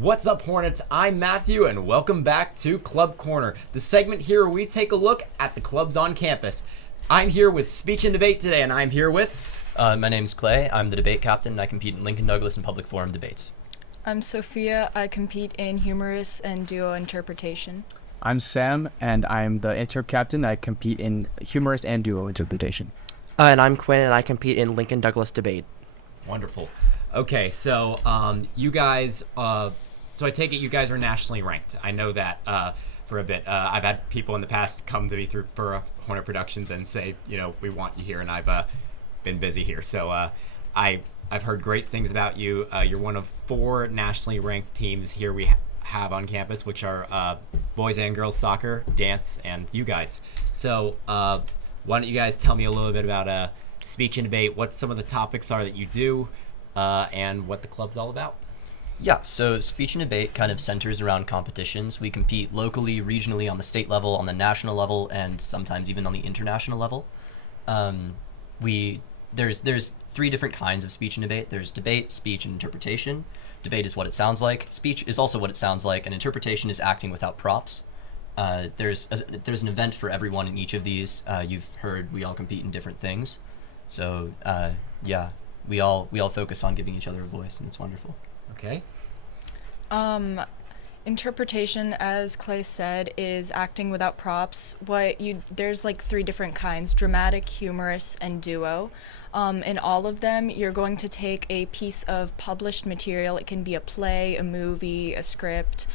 What's up, Hornets? I'm Matthew, and welcome back to Club Corner, the segment here where we take a look at the clubs on campus. I'm here with Speech and Debate today, and I'm here with... My name's Clay. I'm the debate captain, and I compete in Lincoln Douglas and Public Forum debates. I'm Sophia. I compete in humorous and duo interpretation. I'm Sam, and I'm the interp captain. I compete in humorous and duo interpretation. And I'm Quinn, and I compete in Lincoln Douglas debate. Wonderful. Okay, so you guys... So I take it you guys are nationally ranked. I know that for a bit. I've had people in the past come to me for Hornet Productions and say, we want you here, and I've been busy here. So I've heard great things about you. You're one of 4 nationally ranked teams here we have on campus, which are boys and girls soccer, dance, and you guys. So why don't you guys tell me a little bit about Speech and Debate, what some of the topics are that you do, and what the club's all about? Yeah, so Speech and Debate kind of centers around competitions. We compete locally, regionally, on the state level, on the national level, and sometimes even on the international level. There's 3 different kinds of speech and debate. There's debate, speech, and interpretation. Debate is what it sounds like. Speech is also what it sounds like, and interpretation is acting without props. There's an event for everyone in each of these. You've heard we all compete in different things. So we all focus on giving each other a voice, and it's wonderful. Okay. Interpretation, as Clay said, is acting without props. There's like 3 different kinds: dramatic, humorous, and duo. In all of them, you're going to take a piece of published material. It can be a play, a movie, a script,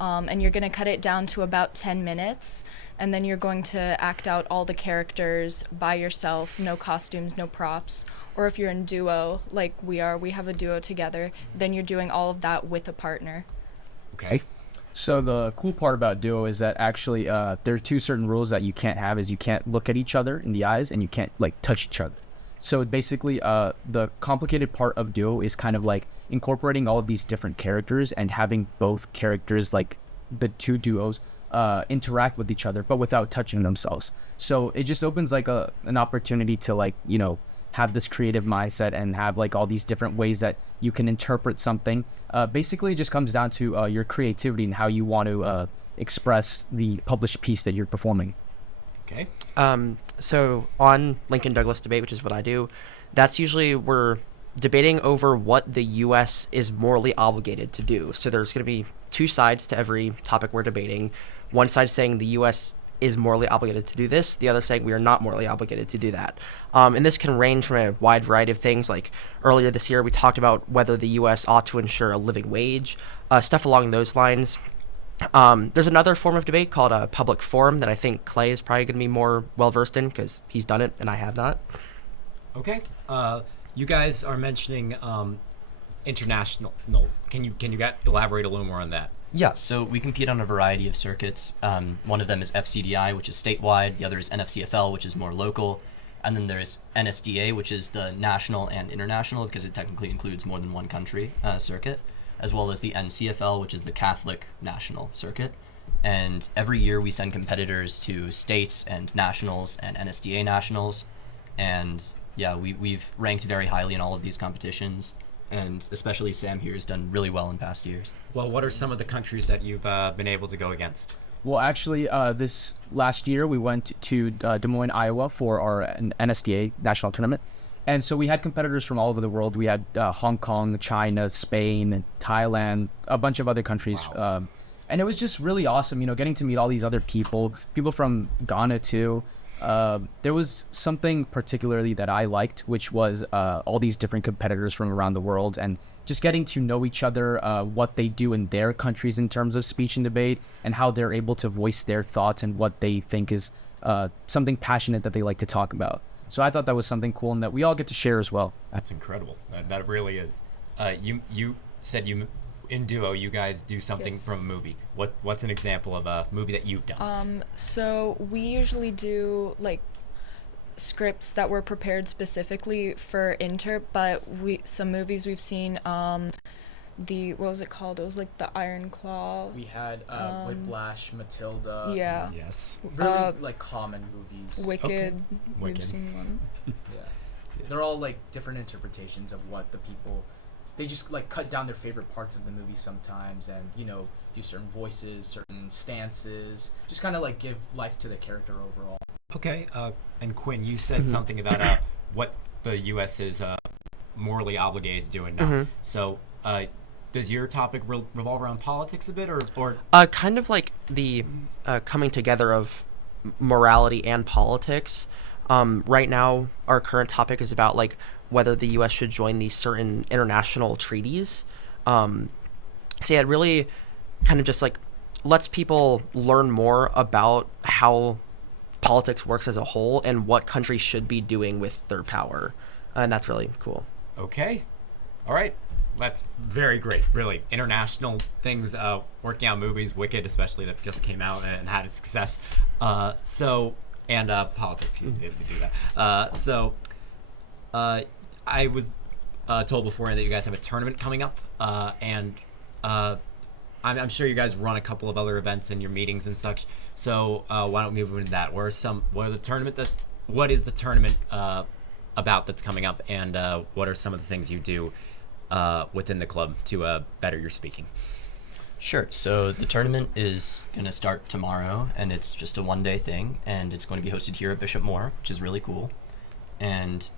and you're going to cut it down to about 10 minutes. And then you're going to act out all the characters by yourself, no costumes, no props. Or if you're in duo, like we have a duo together, then you're doing all of that with a partner. Okay. So the cool part about duo is that actually there are 2 certain rules that you can't have: is you can't look at each other in the eyes, and you can't touch each other. So basically the complicated part of duo is kind of like incorporating all of these different characters and having both characters, like the 2 duos, interact with each other but without touching themselves. So it just opens an opportunity to have this creative mindset and have all these different ways that you can interpret something. Basically it just comes down to your creativity and how you want to express the published piece that you're performing. Okay. So on Lincoln Douglas debate, which is what I do, that's usually we're debating over what the U.S. is morally obligated to do. So there's going to be 2 sides to every topic we're debating. One side saying the U.S. is morally obligated to do this, the other saying we are not morally obligated to do that. And this can range from a wide variety of things. Like earlier this year, we talked about whether the U.S. ought to ensure a living wage, stuff along those lines. There's another form of debate called a public forum that I think Clay is probably going to be more well-versed in because he's done it and I have not. Okay. You guys are mentioning international. Can you elaborate a little more on that? Yeah, so we compete on a variety of circuits. One of them is FCDI, which is statewide. The other is NFCFL, which is more local. And then there's NSDA, which is the national and international, because it technically includes more than one country circuit, as well as the NCFL, which is the Catholic national circuit. And every year we send competitors to states and nationals and NSDA nationals. And yeah, we've ranked very highly in all of these competitions. And especially Sam here has done really well in past years. Well, what are some of the countries that you've been able to go against? Well, actually, this last year we went to Des Moines, Iowa for our NSDA national tournament. And so we had competitors from all over the world. We had Hong Kong, China, Spain, Thailand, a bunch of other countries. Wow. And it was just really awesome, getting to meet all these other people from Ghana too. There was something particularly that I liked, which was all these different competitors from around the world and just getting to know each other, what they do in their countries in terms of speech and debate, and how they're able to voice their thoughts and what they think is something passionate that they like to talk about. So I thought that was something cool and that we all get to share as well. That's incredible. That really is. You said in duo you guys do something Yes. from a movie. What's an example of a movie that you've done? So we usually do scripts that were prepared specifically for Inter, but some movies we've seen, what was it called? It was the Iron Claw. We had Whiplash, Matilda. Yeah. Yes. Really common movies. Wicked. Okay. We've Wicked. seen one. Yeah. They're all different interpretations of what the people they just like cut down their favorite parts of the movie sometimes, and do certain voices, certain stances, just kind of like give life to the character overall. Okay, and Quinn, you said something about what the U.S. is morally obligated to doing now. So, does your topic revolve around politics a bit, or? Kind of like the coming together of morality and politics. Right now, our current topic is about like whether the U.S. should join these certain international treaties. So yeah, it really kind of just like lets people learn more about how politics works as a whole and what countries should be doing with their power, and that's really cool. Okay, all right, that's very great. Really, international things, working on movies, Wicked especially, that just came out and had a success. And politics, you do that. I was told beforehand that you guys have a tournament coming up, and I'm sure you guys run a couple of other events in your meetings and such. So why don't we move into that? What is the tournament about that's coming up, and what are some of the things you do within the club to better your speaking? Sure. So the tournament is going to start tomorrow, and it's just a one-day thing, and it's going to be hosted here at Bishop Moore, which is really cool. And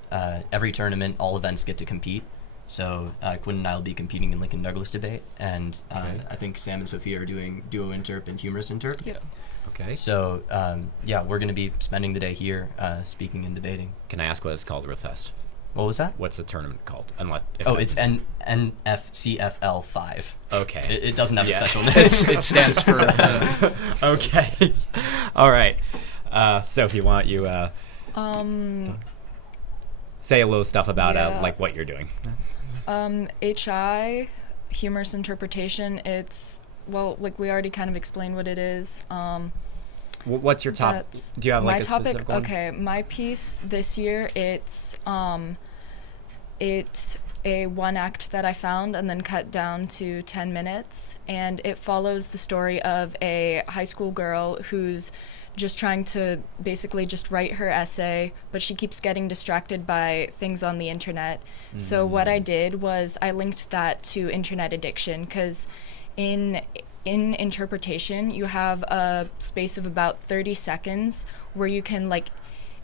every tournament, all events get to compete. So Quinn and I will be competing in Lincoln Douglas debate, and I think Sam and Sophia are doing duo interp and humorous interp. Yep. Okay. So yeah, we're going to be spending the day here speaking and debating. Can I ask what it's called real fast? What was that? What's the tournament called? It's NFCFL 5. Okay. It doesn't have a Yeah. special name. It stands for Okay. All right. Sophie, why don't you say a little stuff about Yeah. like what you're doing? HI, humorous interpretation. It's like we already kind of explained what it is. What's your top? That's Do you have like my a topic. specific one? Okay, my piece this year, it's a one act that I found and then cut down to 10 minutes, and it follows the story of a high school girl who's just trying to basically just write her essay, but she keeps getting distracted by things on the internet. So what I did was I linked that to internet addiction, because in interpretation you have a space of about 30 seconds where you can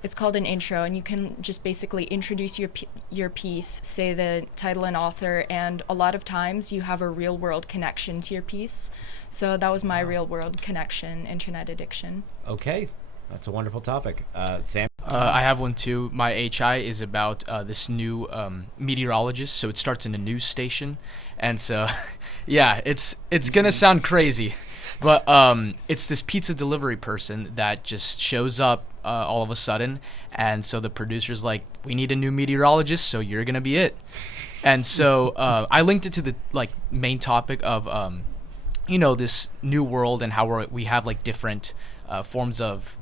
it's called an intro, and you can just basically introduce your piece, say the title and author, and a lot of times you have a real world connection to your piece. So that was my real world connection, internet addiction. Okay, that's a wonderful topic. Sam? I have one too. My HI is about this new meteorologist. So it starts in a news station, and so, yeah, it's gonna sound crazy, but it's this pizza delivery person that just shows up all of a sudden, and so the producer's like, "We need a new meteorologist, so you're gonna be it." And so I linked it to the main topic of this new world and how we have different forms of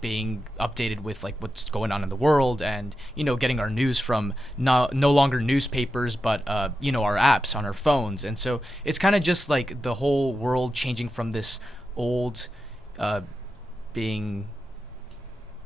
being updated with what's going on in the world, and getting our news from no longer newspapers, but our apps on our phones. And so it's kind of just the whole world changing from this old being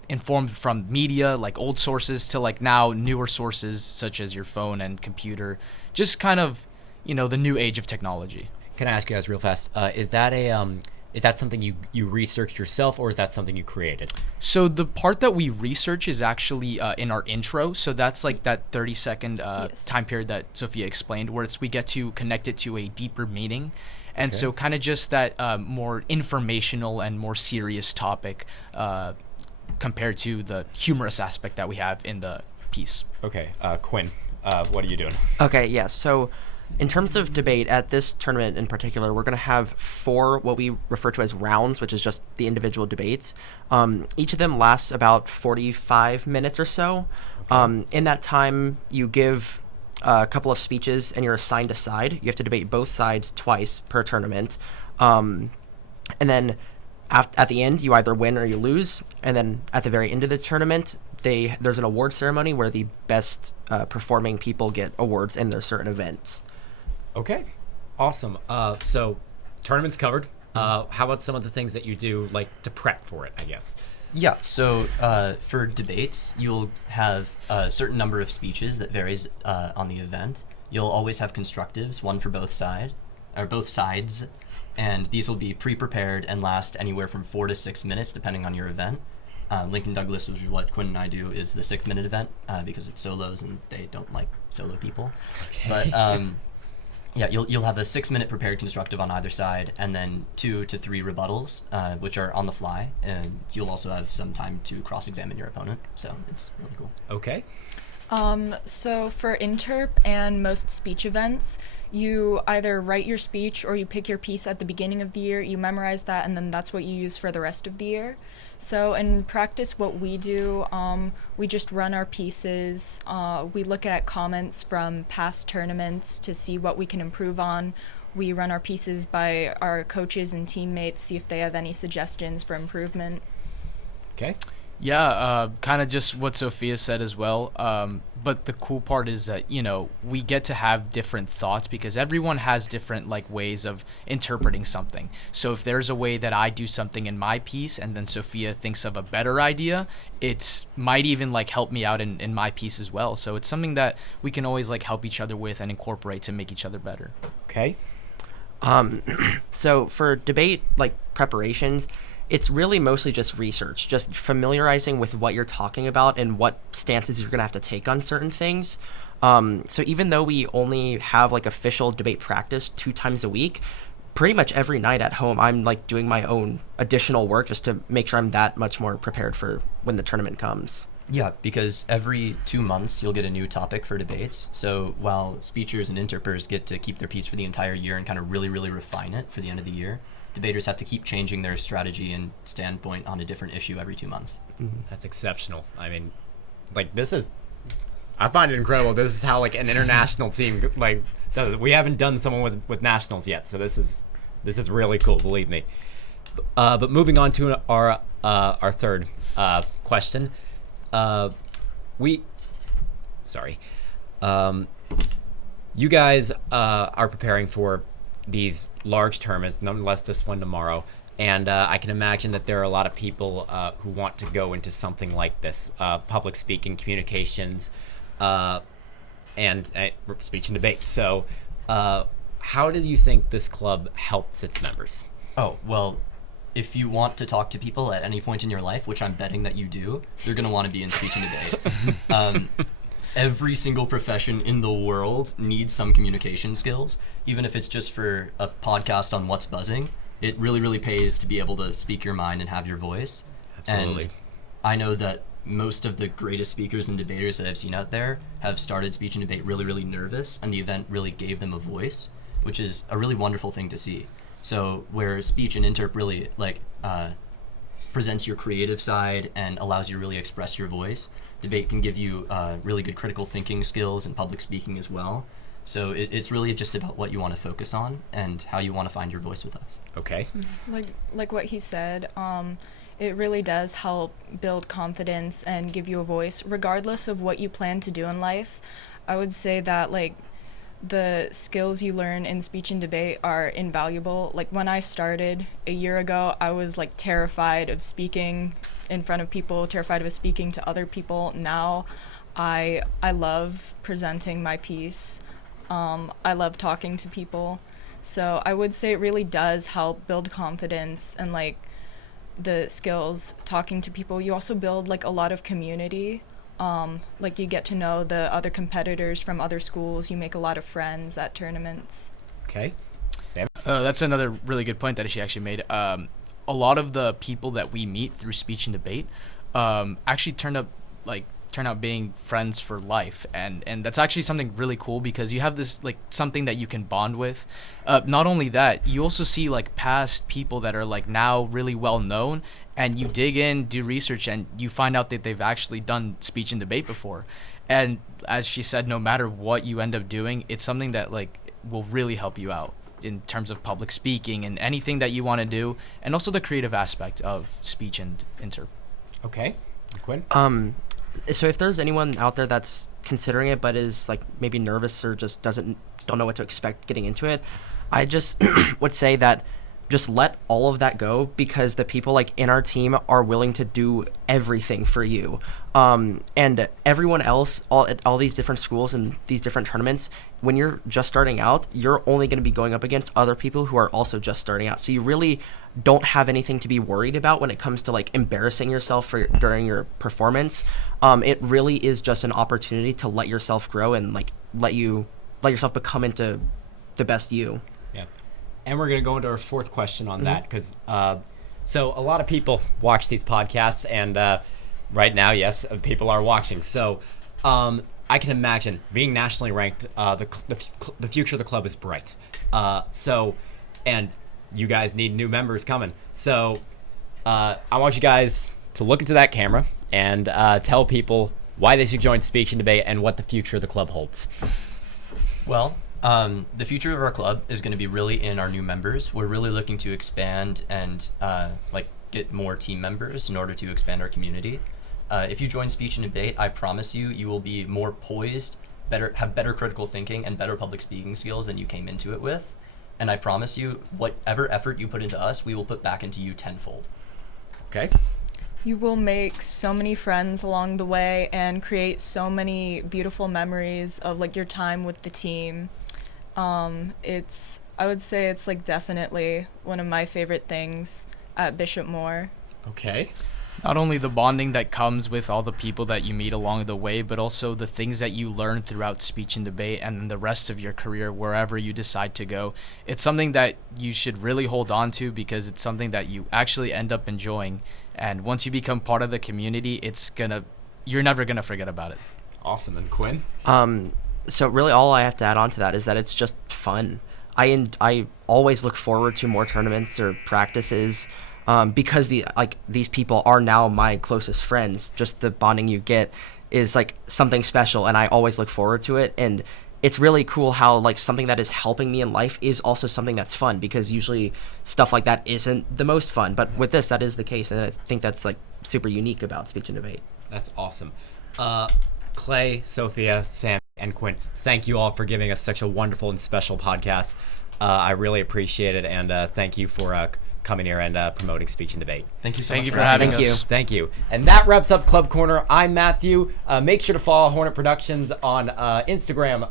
informed from media, old sources, to now newer sources such as your phone and computer, just kind of the new age of technology. Can I ask you guys real fast? Is that something you researched yourself, or is that something you created? So the part that we research is actually in our intro. So that's that 30-second Yes. time period that Sophia explained, where we get to connect it to a deeper meaning. And Okay. so kind of just that more informational and more serious topic compared to the humorous aspect that we have in the piece. Okay, Quinn, what are you doing? Okay, yeah. So, in terms of debate, at this tournament in particular, we're going to have 4 what we refer to as rounds, which is just the individual debates. Each of them lasts about 45 minutes or so. In that time, you give a couple of speeches, and you're assigned a side. You have to debate both sides twice per tournament. And then at the end, you either win or you lose. And then at the very end of the tournament, there's an award ceremony where the best performing people get awards in their certain events. Okay, awesome. So tournament's covered. How about some of the things that you do to prep for it, I guess? Yeah, so for debates, you'll have a certain number of speeches that varies on the event. You'll always have constructives, one for both sides, and these will be pre-prepared and last anywhere from 4 to 6 minutes depending on your event. Lincoln Douglas, which is what Quinn and I do, is the 6-minute event because it's solos and they don't like solo people. Okay. But yeah, you'll have a 6-minute prepared constructive on either side, and then 2 to 3 rebuttals, which are on the fly, and you'll also have some time to cross-examine your opponent. So it's really cool. Okay. So for interp and most speech events, you either write your speech or you pick your piece at the beginning of the year, you memorize that, and then that's what you use for the rest of the year. So in practice, what we do, we just run our pieces. We look at comments from past tournaments to see what we can improve on. We run our pieces by our coaches and teammates, see if they have any suggestions for improvement. Okay. Yeah, kind of just what Sophia said as well. But the cool part is that, we get to have different thoughts because everyone has different ways of interpreting something. So if there's a way that I do something in my piece and then Sophia thinks of a better idea, it might even help me out in my piece as well. So it's something that we can always help each other with and incorporate to make each other better. Okay. So for debate preparations, it's really mostly just research, just familiarizing with what you're talking about and what stances you're going to have to take on certain things. So even though we only have official debate practice 2 times a week, pretty much every night at home, I'm doing my own additional work just to make sure I'm that much more prepared for when the tournament comes. Yeah, because every 2 months you'll get a new topic for debates. So while speechers and interpers get to keep their piece for the entire year and kind of really, really refine it for the end of the year, debaters have to keep changing their strategy and standpoint on a different issue every 2 months. Mm-hmm. That's exceptional. I mean, I find it incredible. This is how an international team does it. We haven't done someone with nationals yet, so this is really cool. Believe me. But moving on to our third question, you guys are preparing for these large tournaments, nonetheless this one tomorrow, and I can imagine that there are a lot of people who want to go into something like this, public speaking, communications, and speech and debate. So how do you think this club helps its members? Oh, well, if you want to talk to people at any point in your life, which I'm betting that you do, you're going to want to be in speech and debate. Every single profession in the world needs some communication skills, even if it's just for a podcast on what's buzzing. It really, really pays to be able to speak your mind and have your voice. Absolutely. And I know that most of the greatest speakers and debaters that I've seen out there have started speech and debate really, really nervous, and the event really gave them a voice, which is a really wonderful thing to see. So where speech and interp really presents your creative side and allows you to really express your voice, debate can give you really good critical thinking skills and public speaking as well. So it's really just about what you want to focus on and how you want to find your voice with us. Okay. Like what he said, it really does help build confidence and give you a voice, regardless of what you plan to do in life. I would say that the skills you learn in speech and debate are invaluable. When I started a year ago, I was terrified of speaking in front of people, terrified of speaking to other people. Now I love presenting my piece. I love talking to people. So I would say it really does help build confidence and the skills talking to people. You also build a lot of community. You get to know the other competitors from other schools. You make a lot of friends at tournaments. Okay. Sam? That's another really good point that she actually made. A lot of the people that we meet through speech and debate actually turn out being friends for life, and that's actually something really cool because you have this something that you can bond with. Not only that, you also see past people that are now really well known, and you dig in, do research, and you find out that they've actually done speech and debate before. And as she said, no matter what you end up doing, it's something that will really help you out in terms of public speaking and anything that you want to do, and also the creative aspect of speech and interp. Okay. Quinn? So if there's anyone out there that's considering it but is maybe nervous or just don't know what to expect getting into it, I just would say that just let all of that go, because the people like in our team are willing to do everything for you. And everyone else, all these different schools and these different tournaments, when you're just starting out, you're only going to be going up against other people who are also just starting out. So you really don't have anything to be worried about when it comes to like embarrassing yourself during your performance. It really is just an opportunity to let yourself grow and like let yourself become into the best you. Yeah. And we're going to go into our fourth question on that, because so a lot of people watch these podcasts, and right now, yes, people are watching. So I can imagine being nationally ranked, the future of the club is bright. And you guys need new members coming. So I want you guys to look into that camera and tell people why they should join Speech and Debate and what the future of the club holds. Well, the future of our club is going to be really in our new members. We're really looking to expand and get more team members in order to expand our community. If you join Speech and Debate, I promise you will be more poised, have better critical thinking, and better public speaking skills than you came into it with. And I promise you, whatever effort you put into us, we will put back into you tenfold. Okay? You will make so many friends along the way and create so many beautiful memories of like your time with the team. I would say it's like definitely one of my favorite things at Bishop Moore. Okay. Not only the bonding that comes with all the people that you meet along the way, but also the things that you learn throughout Speech and Debate and the rest of your career, wherever you decide to go. It's something that you should really hold on to, because it's something that you actually end up enjoying. And once you become part of the community, you're never gonna forget about it. Awesome. And Quinn? So really all I have to add on to that is that it's just fun. I always look forward to more tournaments or practices, because these people are now my closest friends. Just the bonding you get is like something special, and I always look forward to it. And it's really cool how like something that is helping me in life is also something that's fun, because usually stuff like that isn't the most fun. But with this, that is the case, and I think that's like super unique about Speech and Debate. That's awesome. Clay, Sophia, Sam, and Quinn, thank you all for giving us such a wonderful and special podcast. I really appreciate it, and thank you for coming here and promoting Speech and Debate. Thank you so Thank much you for having Thank us. you. Thank you. And that wraps up Club Corner. I'm Matthew. Make sure to follow Hornet Productions on Instagram,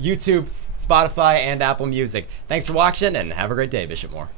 YouTube, Spotify, and Apple Music. Thanks for watching, and have a great day, Bishop Moore.